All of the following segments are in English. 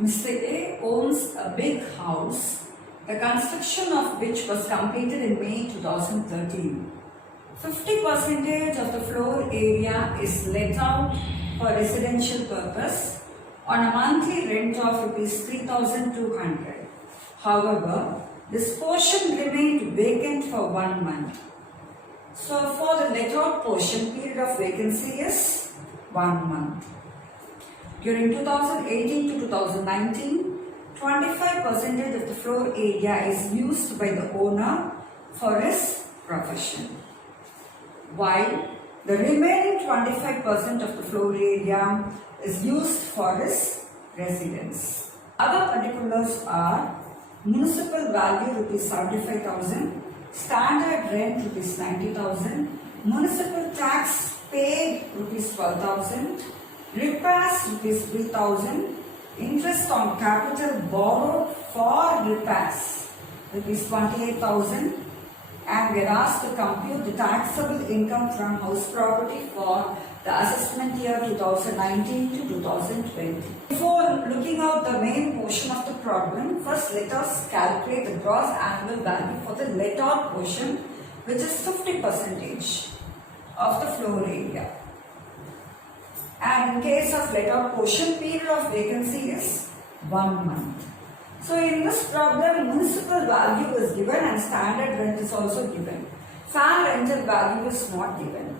Mr. A owns a big house, the construction of which was completed in May 2013. 50% of the floor area is let out for residential purpose on a monthly rent of Rs 3,200. However, this portion remained vacant for 1 month. So for the let out portion, period of vacancy is 1 month. During 2018 to 2019, 25% of the floor area is used by the owner for his profession, while the remaining 25% of the floor area is used for his residence. Other particulars are municipal value Rs 75,000, standard rent Rs 90,000, municipal tax paid Rs 12,000, repairs Rs 3,000, interest on capital borrowed for repairs Rs 28,000, and we are asked to compute the taxable income from house property for the assessment year 2019 to 2020. Before looking at the main portion of the problem, first let us calculate the gross annual value for the let out portion, which is 50% of the floor area. And in case of let out portion, period of vacancy is 1 month. So in this problem, municipal value is given and standard rent is also given. Fair rental value is not given.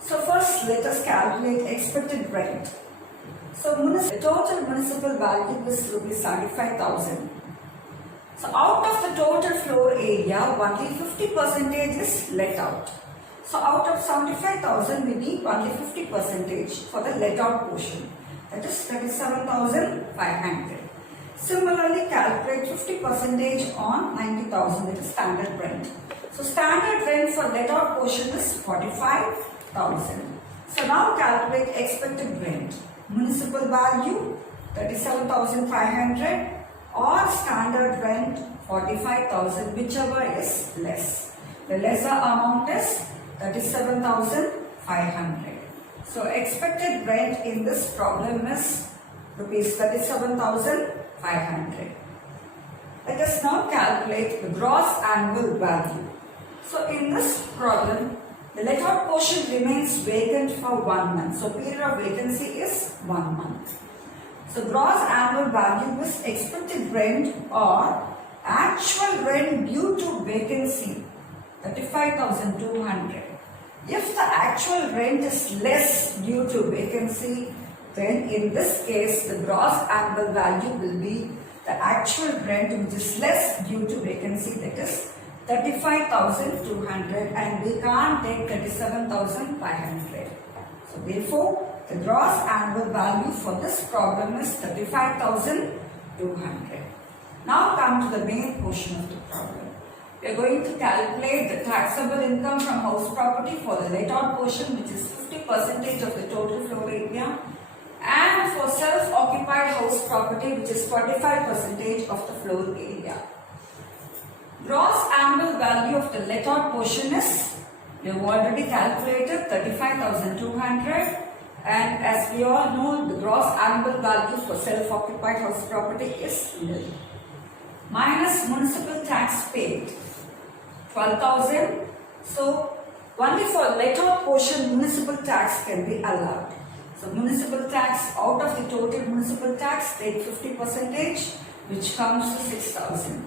So first let us calculate expected rent. So the total municipal value is Rs 75,000. So out of the total floor area, only 50% is let out. So out of 75,000, we need only 50% for the let out portion. That is 37,500. Similarly, calculate 50% on 90,000, that is standard rent. So standard rent for let out portion is 45,000. So now calculate expected rent. Municipal value 37,500 or standard rent 45,000, whichever is less. The lesser amount is 37,500. So expected rent in this problem is Rs 37,500. Let us now calculate the gross annual value. So in this problem, the let out portion remains vacant for 1 month. So period of vacancy is 1 month. So gross annual value is expected rent or actual rent due to vacancy, 35,200. If the actual rent is less due to vacancy, then in this case the gross annual value will be the actual rent which is less due to vacancy, that is 35,200, and we can't take 37,500. So therefore the gross annual value for this problem is 35,200. Now come to the main portion of the problem. We are going to calculate the taxable income from house property for the let out portion, which is 50% of the total floor area, and for self-occupied house property, which is 25% of the floor area. Gross annual value of the let out portion is, we have already calculated, 35,200, and as we all know, the gross annual value for self-occupied house property is nil. Minus municipal tax paid, 12,000. So only for let out portion municipal tax can be allowed. So municipal tax, out of the total municipal tax, take 50%, which comes to 6,000.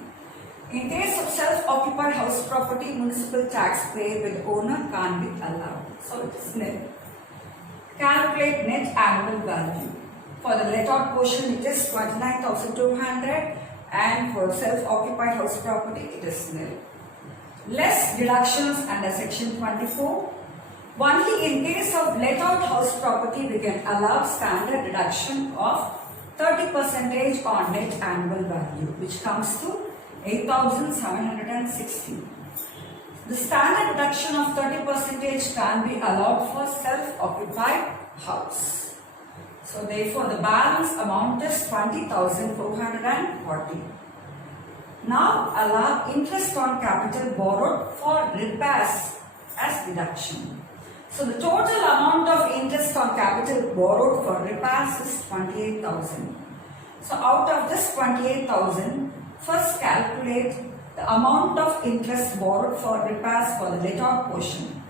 In case of self-occupied house property, municipal tax paid with owner can't be allowed. So it is nil. Calculate net annual value. For the let out portion, it is 29,200, and for self-occupied house property, it is nil. Less deductions under section 24. Only in case of let out house property we can allow standard deduction of 30% on net annual value, which comes to 8,760. The standard deduction of 30% can be allowed for self-occupied house. So therefore the balance amount is 20,440. Now allow interest on capital borrowed for repairs as deduction. So the total amount of interest on capital borrowed for repairs is 28,000. So out of this 28,000, first calculate the amount of interest borrowed for repairs for the let out portion.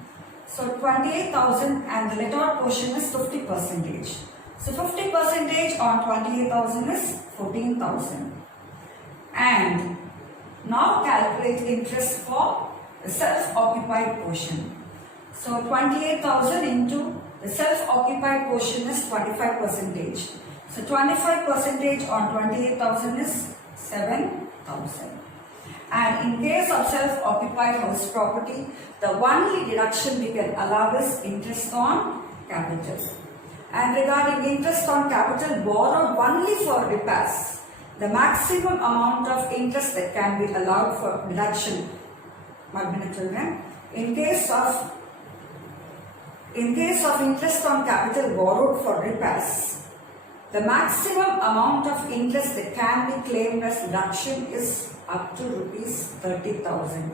So 28,000 and the let out portion is 50%. So 50% on 28,000 is 14,000. And now calculate interest for the self-occupied portion. So 28,000 into the self-occupied portion is 25%. So 25% on 28,000 is 7,000. And in case of self-occupied house property, the only deduction we can allow is interest on capital. And regarding interest on capital borrowed only for repairs, the maximum amount of interest that can be allowed for deduction, children, in case of interest on capital borrowed for repairs, the maximum amount of interest that can be claimed as deduction is up to rupees 30,000.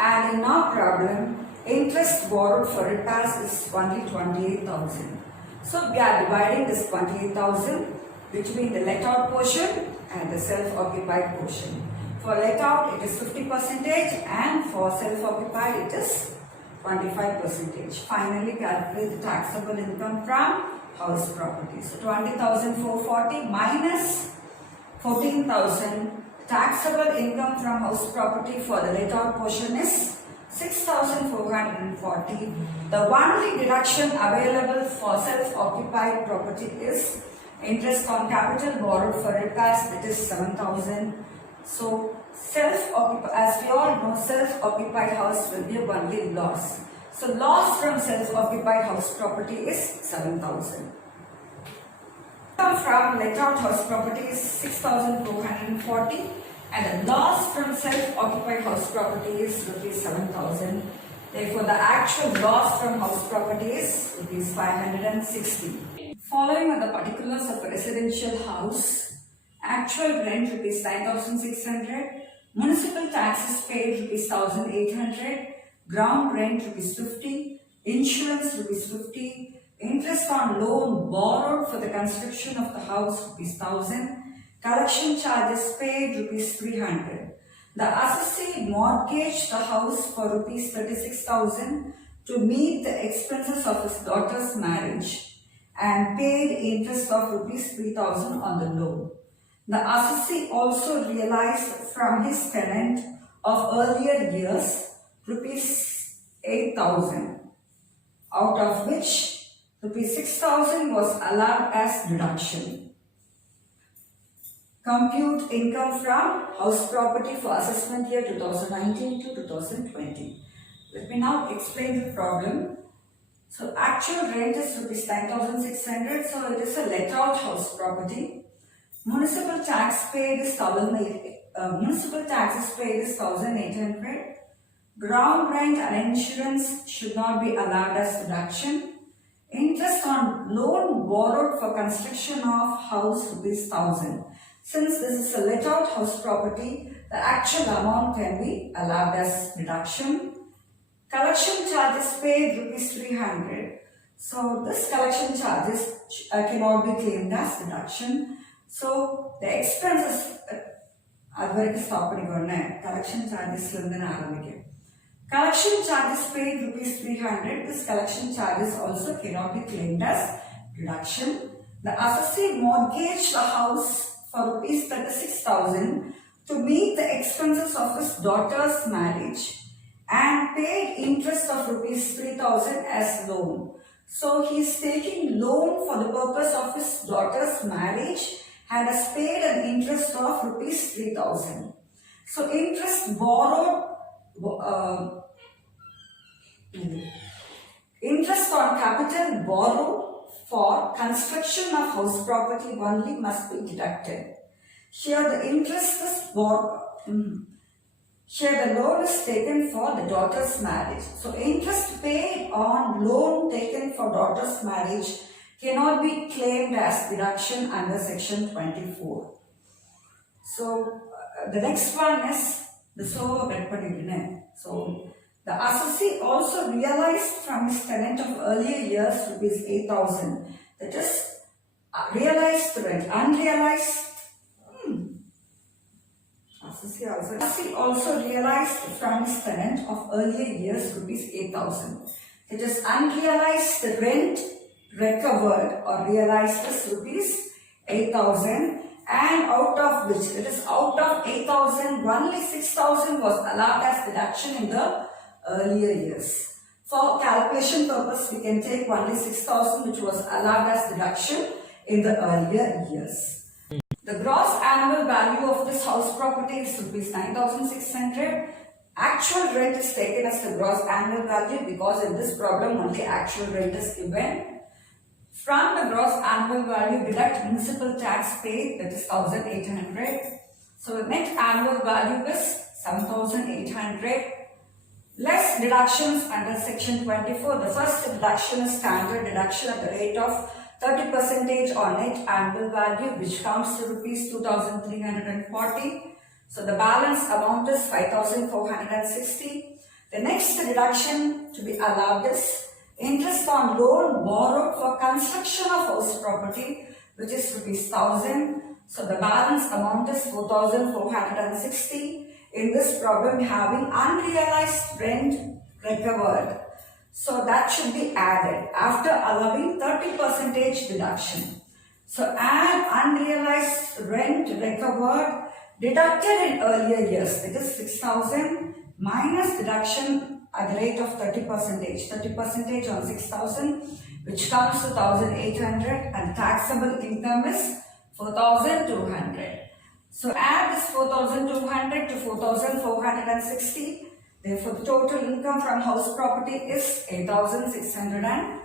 And in our problem, interest borrowed for repairs is only 28,000. So we are dividing this 28,000 between the let out portion and the self-occupied portion. For let out it is 50% and for self-occupied it is 25%. Finally calculate the taxable income from house property. So 20,440 minus 14,000. Taxable income from house property for the let out portion is 6,440. The only deduction available for self-occupied property is interest on capital borrowed for repairs, that is 7,000. So as we all know, self-occupied house will be only loss. So loss from self-occupied house property is 7,000. Income from let out house property is 6,440 and the loss from self-occupied house property is rupees 7,000. Therefore, the actual loss from house property is rupees 560. Following are the particulars of a residential house. Actual rent rupees 9,600. Municipal taxes paid rupees 1,800. Ground rent rupees 50. Insurance rupees 50. Interest on loan borrowed for the construction of the house rupees 1,000. Collection charges paid rupees 300. The assessee mortgaged the house for rupees 36,000 to meet the expenses of his daughter's marriage and paid interest of rupees 3,000 on the loan. The assessee also realized from his tenant of earlier years rupees 8,000, out of which rupees 6,000 was allowed as deduction. Compute income from house property for assessment year 2019 to 2020. Let me now explain the problem. So actual rent is rupees 9,600. So it is a let out house property. Municipal tax paid is 1,800. Ground rent and insurance should not be allowed as deduction. Interest on loan borrowed for construction of house rupees 1,000. Since this is a let out house property, the actual amount can be allowed as deduction. Collection charges paid rupees 300. So this collection charges cannot be claimed as deduction. So the expenses collection charges collection charges paid rupees 300. This collection charges also cannot be claimed as deduction. The assessee mortgaged the house for rupees 36,000 to meet the expenses of his daughter's marriage and paid interest of rupees 3,000 as loan. So he is taking loan for the purpose of his daughter's marriage and has paid an interest of rupees 3,000. So interest borrowed, interest on capital borrowed for construction of house property only must be deducted. Here the interest is borrowed. Here the loan is taken for the daughter's marriage. So interest paid on loan taken for daughter's marriage cannot be claimed as deduction under section 24. So the next one is the so the assessee also realized from his tenant of earlier years rupees 8,000. That is realized rent. Unrealized He also realized from his tenant of earlier years rupees 8,000. It is unrealized rent recovered or realized is rupees 8,000, and out of which, it is out of 8,000, only 6,000 was allowed as deduction in the earlier years. For calculation purpose, we can take only 6,000 which was allowed as deduction in the earlier years. The gross annual value of this house property is rupees 9,600. Actual rent is taken as the gross annual value because in this problem only actual rent is given. From the gross annual value, deduct municipal tax paid, that is 1,800. So the net annual value is 7,800. Less deductions under section 24. The first deduction is standard deduction at the rate of 30% on net annual value, which comes to rupees 2,340. So the balance amount is 5,460. The next deduction to be allowed is interest on loan borrowed for construction of house property, which is rupees 1,000. So the balance amount is 4,460. In this problem, having unrealized rent recovered. So that should be added after allowing 30% deduction. So add unrealized rent recovered deducted in earlier years. It is 6,000 minus deduction at the rate of 30%. 30% on 6,000, which comes to 1,800, and taxable income is 4,200. So add this 4,200 to 4,460. Therefore, the total income from house property is 8,600.